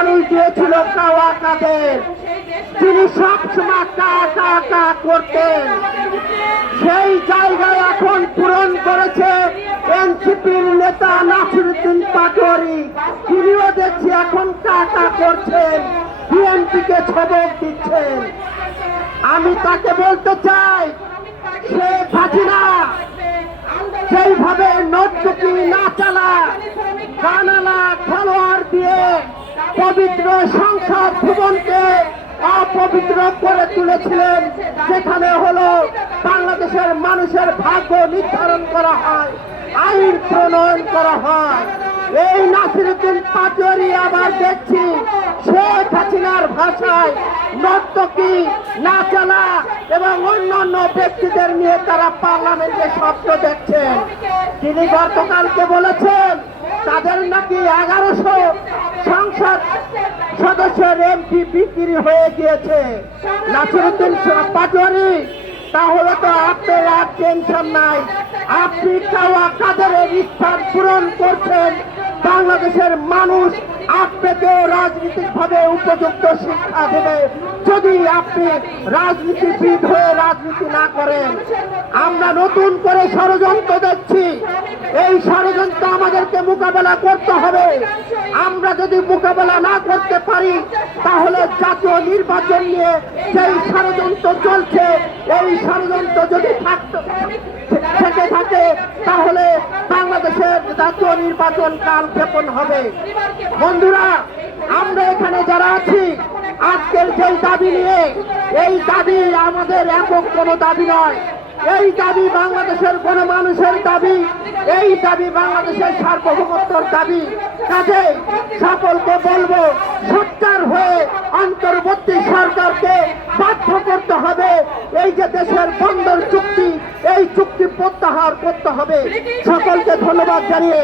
মানুষ দিয়েছিল কাওয়া কাদের তিনি সবসময় কা কা কা করতেন। সেই জায়গায় এখন পূরণ করেছে এনসিপির নেতা নাসিরুদ্দিন পাটোয়ারি। তিনিও দেখছি এখন কা কা করছেন, বিএনপিকে ছবক দিচ্ছেন। আমি তাকে বলতে চাই শেখ হাসিনা, সেইভাবে নর্তকী না চালা কানালা খেলোয়াড় পবিত্র সংসদ ভবনকে অপবিত্র করে তুলেছিলেন। সেখানে হলো বাংলাদেশের মানুষের ভাগ্য নির্ধারণ করা হয়, আইন প্রণয়ন করা হয়। এই নাসিরুদ্দিন পাটোয়ারি আবার দেখছি শেখ হাসিনার ভাষায় নর্তকী, নাচালা এবং অন্যান্য ব্যক্তিদের নিয়ে তারা পার্লামেন্টে শব্দ দেখছেন। তিনি গতকালকে বলেছেন, তাদের নাকি এগারোশো সংসদ সদস্যের এমপি বিক্রি হয়ে গিয়েছে। নাসিরুদ্দিন পাটোয়ারি, তাহলে তো আপনার আর টেনশন নাই। আপনি কাওয়া কাদের স্থান পূরণ করছেন। বাংলাদেশের মানুষ আপনাকেও রাজনৈতিক ভাবে উপযুক্ত শিক্ষা দেবে। যদি আপনি রাজনীতিবিদ হয়ে রাজনীতি না করেন, আমরা নতুন করে ষড়যন্ত্র দেখছি। এই ষড়যন্ত্র মোকাবেলা করতে হবে। আমরা যদি মোকাবেলা না করতে পারি, তাহলে জাতীয় নির্বাচন নিয়ে সেই ষড়যন্ত্র চলছে। এই ষড়যন্ত্র যদি থেকে থাকে, তাহলে বাংলাদেশের জাতীয় নির্বাচন কাল ক্ষেপণ হবে। বন্ধুরা, আমরা এখানে যারা আছি, আজকের সেই দাবি নিয়ে, এই দাবি আমাদের একক কোনো দাবি নয়। এই দাবি বাংলাদেশের কোন মানুষের দাবি। এই দাবি বাংলাদেশের সার্বভৌমত্বর দাবি। কাজে সকলকে বলব সত্যার হয়ে অন্তর্বর্তী সরকারকে বাধ্য করতে হবে। এই যে দেশের বন্দর চুক্তি, এই চুক্তি প্রত্যাহার করতে হবে। সকলকে ধন্যবাদ জানিয়ে